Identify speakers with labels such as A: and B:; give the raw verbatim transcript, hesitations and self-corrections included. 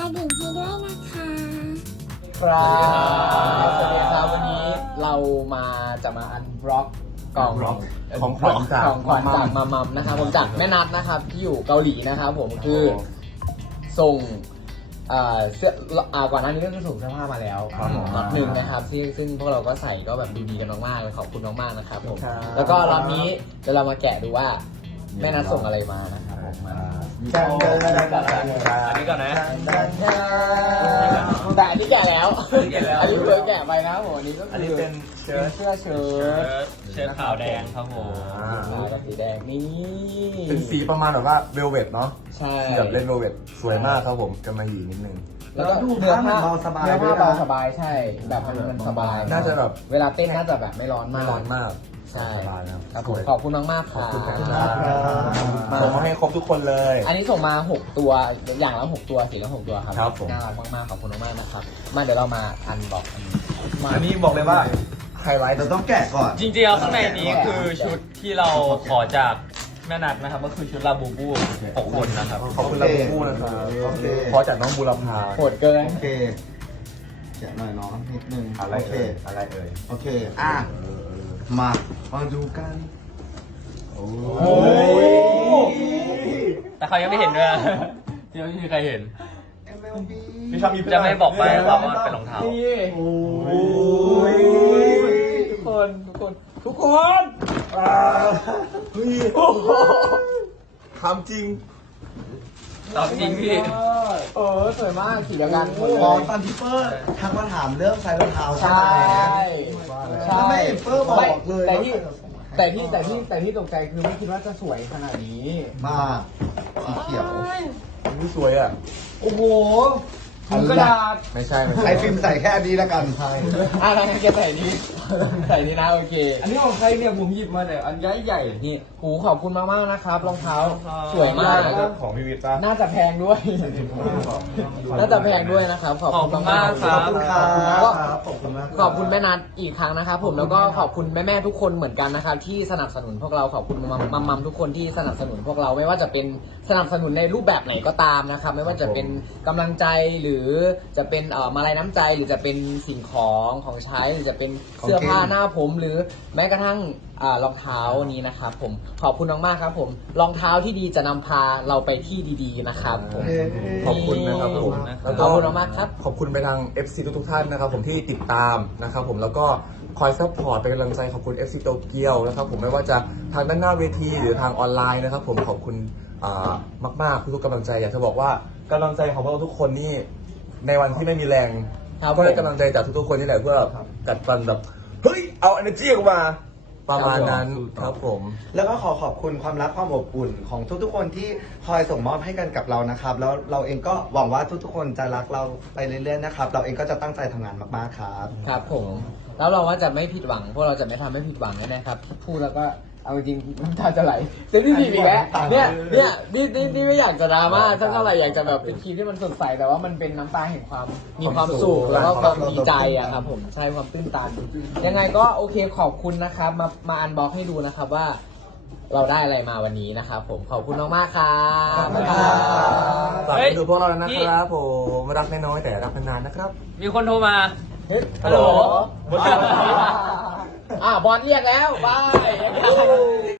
A: ดิ่งให้ด้วยนะคะ
B: ครับสวัสดีครับวันนี้เรามาจะมาอันบล็อกกล่อง
C: ของขวัญจาก
B: ของขวัญจากมามัมนะครับผมจากแม่นัทนะครับที่อยู่เกาหลีนะครับผมคือส่งเอ่อเสื้ออ่าก่อนหน้านี้ก็คือส่งเสื้อผ้ามาแล้ว
C: ครับผม
B: ล็อตหนึ่งนะครับซึ่งซึ่งพวกเราก็ใส่ก็แบบดูดีกันมากๆเลยขอบคุณมากๆนะครับผม
C: ครับ
B: แล้วก็รอบนี้เดี๋ยวเรามาแกะดูว่าแม่นัทส่งอะไรมานะครับผมมา
C: อันนี้ก่อนนะ
B: แต่อันนี้แกะแล้ว
C: อันนี้แกะแล้ว
B: อันนี้เคยแกะไปนะครับผมอันนี้ก็คือ
C: อั
B: อั
C: นนี้เป็นเชิ้ต
B: เสื้อเชิ้ต
D: เชิ้ตขาวแดงครับผม
B: ขาวกับสีแดงนี่
C: เป็นสีประมาณแบบว่าเวลเวทเนาะ
B: ใช่
C: สีแบบเล่นเวลเวทสวยมากครับผมกำมะหยี่นิดนึง
B: แล้วก็
E: ดู
B: เนื้อผ้า
E: เบาสบาย
B: เนื้อผ้า
E: ด้วยนะ
B: เบาสบายใช่ แบบมันมันสบาย
C: น่าจะแบบ
B: เวลาเต้นน่าจะแบบไม่ร้อน
C: ไม่
B: มาก
C: ร้อนมาก
B: ใช่
C: สบายนะครับ
B: ครับผ
C: ส
B: ม
C: วย
B: ขอบคุณมากๆค
C: ขอบ
B: รับ
C: คุณครับส่งมาให้ครบทุกคนเลย
B: อันนี้ส่งมาหกตัวอย่างละหกตัวสีละหกตัวครับ
C: ครับผม
B: น่ารักมากๆขอบคุณมากๆนะครับมาเดี๋ยวเรามาอันบอกกัน
C: อันนี้บอกเลยว่าไฮไลท์
E: เราต้องแกะก่อน
D: จริงๆแล้วข้างในนี้คือชุดที่เราขอจากแม่นัดนะครับก็คือชุดลาบูบูหกคนนะครับ
C: ขอบคุณลาบูบูนะครับ
E: โอเค
C: พอจากน้องบุรพา
B: โหดเกิน
E: โอเคแกะหน่อยเนาะนิดนึง
C: อะไร
E: โอเค
C: เอ่ยอะไรเอ่ย
E: โอเค อ่ะ มามาดูกัน
C: โอ้
B: โอ้ย
D: แต่เขายังไม่เห็นด้วยยังไม่มีใครเห็น
E: เอ็ม แอล บี
C: พี่ชอบมี
D: จะไม่บอกไปว่ามันเป็นรองเท้า
B: นี่
E: โอ้ย
B: ทุกคนทุกคนทุกคน
C: เฮ้ยทำจริง
D: ตอบจริงพี่
B: เออสวยมากสีเดียวกันหมด
E: มอง
B: เลย
E: ตอนที่เปิ้ลทักมาถามเรื่องไซส์รองเท้า
B: ใช่
E: ใช่ไหมแล้วไม่เห็นเปิ้ลบอกเลย
B: แต่ที่แต่ที่แต่ที่แต่ที่ตกใจคือไม่คิดว่าจะสวยขนาดนี้
E: มาสีเขียว
C: นี่สวยอ่ะ
B: โอ้โหถุงกระดาษ
C: ไม่ใช่ไม่ใช่
E: ไอฟิล์มใส่แค่อันนี้แล้วกันใช่
B: อ่ะงั้นแกใส่นี้ใส่นี้นะโอเค
D: อันนี้ของใครเนี่ยผมหยิบมาเนี่ยอันใหญ่ใหญ่
B: นี่หูขอบคุณมากมากๆนะครับรองเท้าสวยมาก
C: ของพี่วิทย์ป่ะ
B: น่าจะแพงด้วย น่าจะแพงด้วยนะครับ ขอบ
D: ขอบ
B: คุ
D: คุณ ณ
B: มาม
D: าก ก
B: ๆ
D: ค
E: ข
D: รั
E: อบบ คุณครับขอบคุณมาก
B: ขอบคุณแม่นัทอีกครั้งนะครับผมแล้วก็ขอบคุณแม่แม่ๆทุกคนเหมือนกันนะครับที่สนับสนุนพวกเราขอบคุณมัมมัมมัมทุกคนที่สนับสนุนพวกเราไม่ว่าจะเป็นสนับสนุนในรูปแบบไหนก็ตามนะครับไม่ว่าจะเป็นกำลังใจหรือจะเป็นเอ่อมาลัยน้ำใจหรือจะเป็นสิ่งของของใช้หรือจะเป็นเสื้อผ้าหน้าผมหรือแม้กระทั่งอ่ารองเท้านี้นะครับผมขอบคุณมากๆครับผมรองเท้าที่ดีจะนำพาเราไปที่ดีๆนะครับผม
C: ขอบคุณนะครับผม
B: ขอบคุณมากๆครับ
C: ขอบคุณไปทาง เอฟ ซี ทุกๆท่านนะครับผมที่ติดตามนะครับผมแล้วก็คอยซัพพอร์ตเป็นกำลังใจขอบคุณ เอฟ ซี โตเกียวนะครับผมไม่ว่าจะทางด้านหน้าเวทีหรือทางออนไลน์นะครับผมขอบคุณอ่ามากๆทุกๆกำลังใจอยากจะบอกว่ากำลังใจของพวกเราทุกคนนี่ในวันที่ไม่มีแรง
B: ครับ
C: ก็ได้กำลังใจจากทุกๆคนนี่แหละเพื่อกัดฟันแบบเฮ้ยเอา energy ออกมาประมาณนั้นครับผม
E: แล้วก็ขอขอบคุณความรักความอบอุ่นของทุกๆคนที่คอยส่งมอบให้กันกับเรานะครับ แล้วเราเองก็หวังว่าทุกๆคนจะรักเราไปเรื่อยๆนะครับ เราเองก็จะตั้งใจทำงานมากๆครับ
B: ครับผมแล้วเราว่าจะไม่ผิดหวังพวกเราจะไม่ทำให้ผิดหวังแน่ๆครับพูดแล้วก็เอาจริงน้ำตาจะไหลเซนซิทีฟอีกแล้วเนี่ยเนี่ยนี่นี่นี่ไม่อยากจะดราม่าสักเท่าไหร่อยากจะแบบเป็นคีย์ที่มันสดใสแต่ว่ามันเป็นน้ำตาแห่งความมีความสุขแล้วก็ความดีใจอะครับผมใช่ความตื้นตันยังไงก็โอเคขอบคุณนะครับมามาอันบ็อกให้ดูนะครับว่า เราได้อะไรมาวันนี้นะครับผมขอบคุณมากๆครับบ๊ายบาย
C: ฝากไปดูพวกเรานะครับผมรักน้อยๆแต่รักนานๆนะครับ
D: มีคนโทรมา
B: เฮ้ย
D: ฮัลโหล
B: อ่าบอลเรียกแล้วบาย